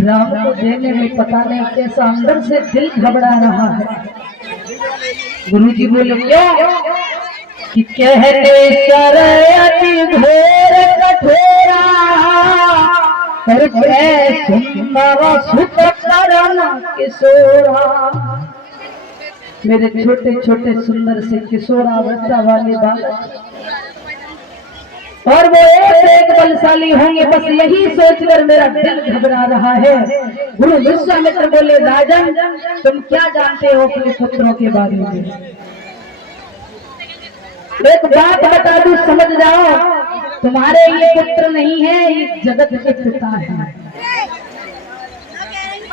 राम को देने में पता नहीं कैसा अंदर से दिल घबरा रहा है। गुरुजी बोले क्यों कि कहते अति घोर कठोरा पर सुंदर सुख करना किशोरा। मेरे छोटे छोटे सुंदर से किशोरावस्था वाले बालक और वो एक बलशाली होंगे, बस यही सोचकर मेरा दिल घबरा रहा है। गुरु विश्वामित्र बोले राजन तुम क्या जानते हो अपने पुत्रों के बारे में? एक बात बता दूं समझ जाओ, तुम्हारे ये पुत्र नहीं है, ये जगत के पिता है।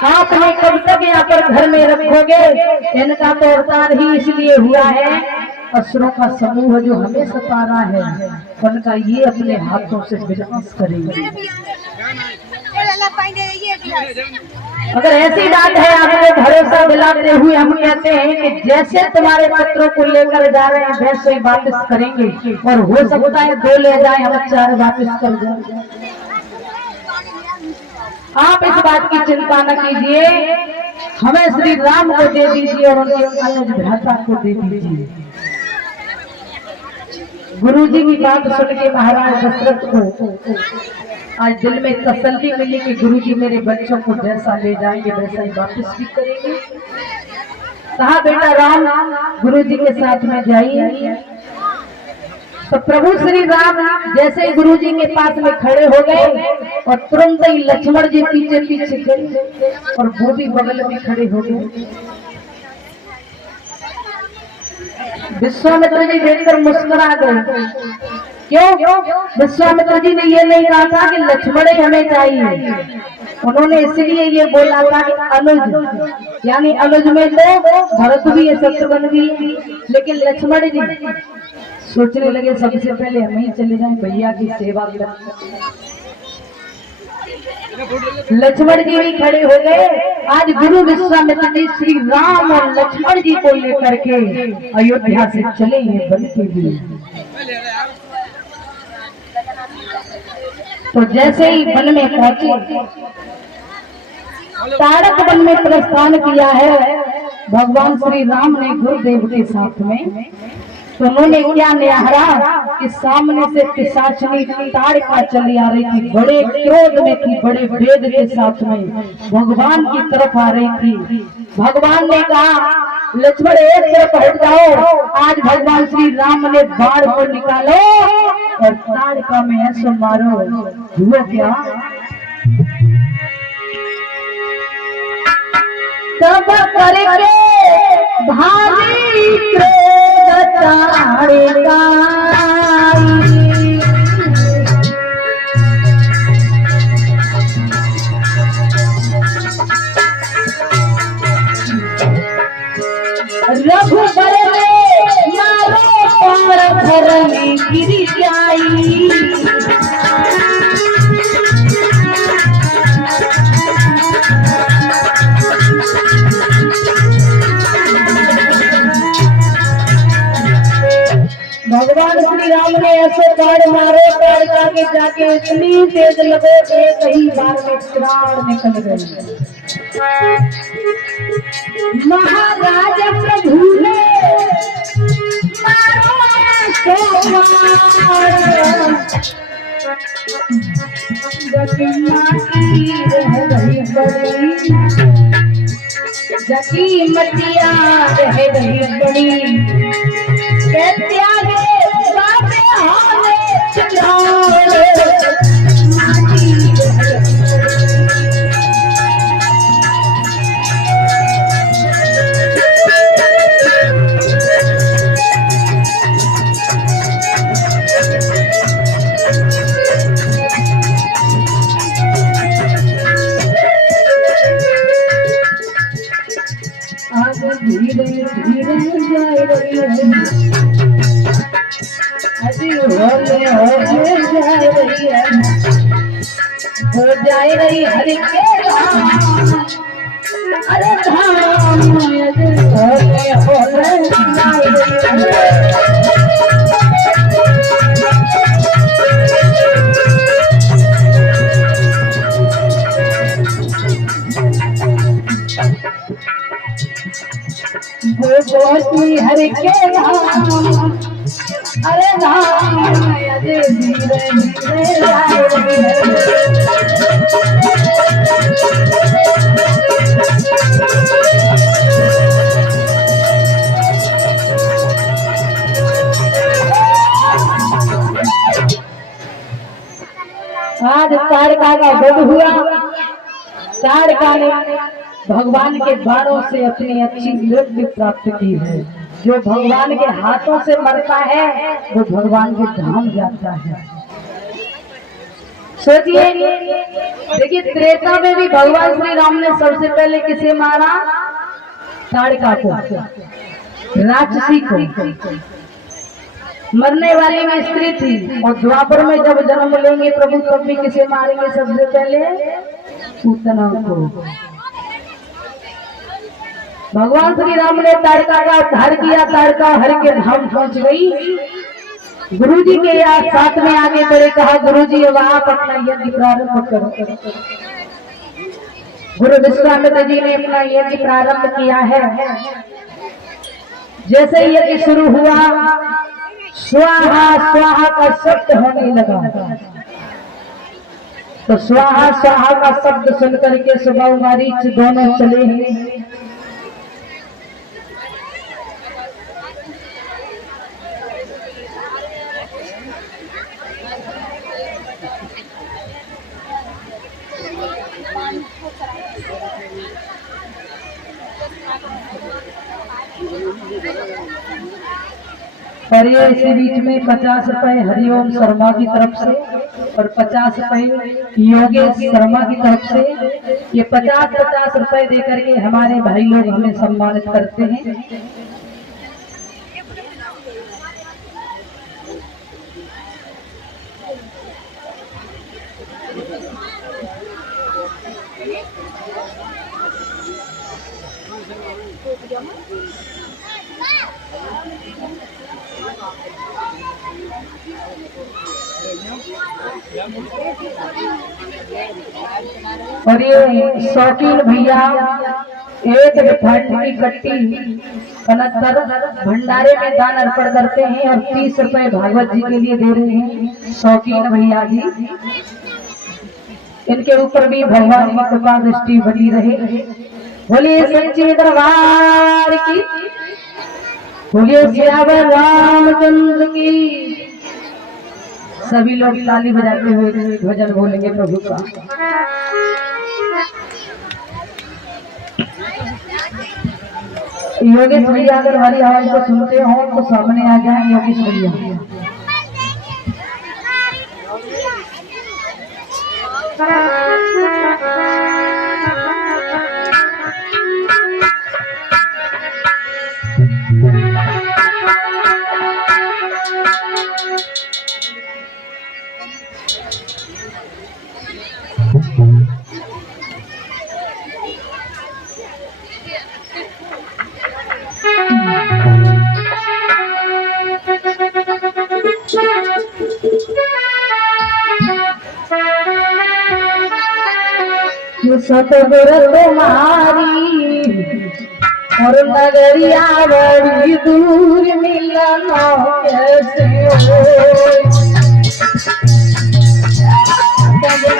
आपने कब तक यहाँ पर घर में रखोगे? इनका तो अवतार ही इसलिए हुआ है, असुरों का समूह जो हमें सता रहा है उनका ये अपने हाथों से विनाश करेंगे। अगर ऐसी बात है आपको भरोसा दिलाते हुए हम कहते हैं कि जैसे तुम्हारे पुत्रों को लेकर जा रहे हैं वैसे ही वापस करेंगे, और हो सकता है 2 ले जाए हम 4 वापस कर जाए। आप इस बात की चिंता न कीजिए, हमें श्री राम को दे दीजिए और उनके अनुज भ्राता को दे दीजिए। गुरुजी की बात सुन के महाराज दशरथ को आज दिल में तसल्ली मिली कि गुरुजी मेरे बच्चों को जैसा ले जाएंगे वैसा ही वापस भी करेंगे। कहा बेटा राम गुरुजी के साथ में जाइए। तो प्रभु श्री राम जैसे ही गुरुजी के पास में खड़े हो गए और तुरंत ही लक्ष्मण जी पीछे पीछे गए और वो भी बगल में खड़े हो गए। विश्वामित्र जी देखकर मुस्कुरा गए। क्यों? विश्वामित्र जी ने ये नहीं कहा था कि लक्ष्मण ही हमें चाहिए, उन्होंने इसलिए ये बोला था कि अनुज, यानी अनुज में तो भरत भी है, शत्रुघ्न भी है, लेकिन लक्ष्मण जी सोचने लगे सबसे पहले हम ही चले जाएं भैया की सेवा करें। लक्ष्मण जी भी खड़े हो गए। आज गुरु विश्वामित्र जी श्री राम और लक्ष्मण जी को लेकर के अयोध्या से चले हैं वन के लिए। तो जैसे ही वन में पहुंचे, तारक वन में प्रस्थान किया है भगवान श्री राम ने गुरुदेव के साथ में। तो उन्होंने क्या निहारा कि सामने से पिशाचनी ताड़का चली आ रही थी, बड़े क्रोध में थी, बड़े वेद के साथ में भगवान की तरफ आ रही थी। भगवान ने कहा लक्ष्मण एक तरफ हट जाओ। आज भगवान श्री राम ने बाण को निकालो और ताड़का में ऐसा मारो। हुआ क्या? तब करके भारी क्रोध ताड़का रघुबर में मारो पार घर में गिर जाई। भगवान श्री राम ने ऐसे बाण मारो, ताड़का के जाके इतनी तेज लगे कि कई बार में प्राण निकल गए। महाराज प्रभु ने मारो जकी मटिया रह गई बड़ी कहते आगे बातें हमें चलाओ। धीरे धीरे जा रही है, अभी होले जा रही है, हो जाए रही हरि के धाम। अरे धाम होले जा रही है। श्री हरि के धाम, अरे धाम अजय धीरे धीरे आए आज ताड़का का वध हुआ। ताड़का ने भगवान के बाणों से अपनी अच्छी मृत्यु प्राप्त की है। जो भगवान के हाथों से मरता है वो भगवान के धाम जाता है। सोचिए, देखिए त्रेता में भी भगवान श्री राम ने सबसे पहले किसे मारा? ताड़का को, राक्षसी को। मरने वाली में स्त्री थी। और द्वापर में जब जन्म लेंगे प्रभु तब भी किसे मारेंगे सबसे पहले? पूतना को। भगवान श्री राम ने ताड़का का उद्धार किया। ताड़का हरि के धाम पहुंच गई। गुरुजी के यहाँ साथ में आगे बढ़े, कहा गुरुजी अब आप अपना यज्ञ प्रारंभ करो। गुरु विश्वामित्र जी ने अपना यज्ञ प्रारंभ किया है। जैसे यज्ञ शुरू हुआ, स्वाहा स्वाहा का शब्द होने लगा। तो स्वाहा स्वाहा का शब्द सुनकर के सुबह मारीच दोनों चले हैं। और ये इसी बीच में 50 रुपए हरिओम शर्मा की तरफ से और 50 रुपए योगेश शर्मा की तरफ से, ये 50-50 रुपए देकर के हमारे भाई लोग हमें सम्मानित करते हैं। और ये शौकीन भैया एक फट की कट्टी 69 भंडारे में दान अर्पण करते हैं और 30 रुपए भागवत जी के लिए दे रहे हैं। शौकीन भैया जी, इनके ऊपर भी भगवान की कृपा दृष्टि बनी रहे। बोलिए सच्चे दरबार की, बोलिए सियावर रामचंद्र की। सभी लोग ताली बजाते हुए भजन बोलेंगे प्रभु का। योगेश भैया अगर हमारी आवाज को सुनते हो तो सामने आ जाए। योगेश भैया सतगुरु तुम्हारी और नगरिया बड़ी दूर मिलना कैसे हो।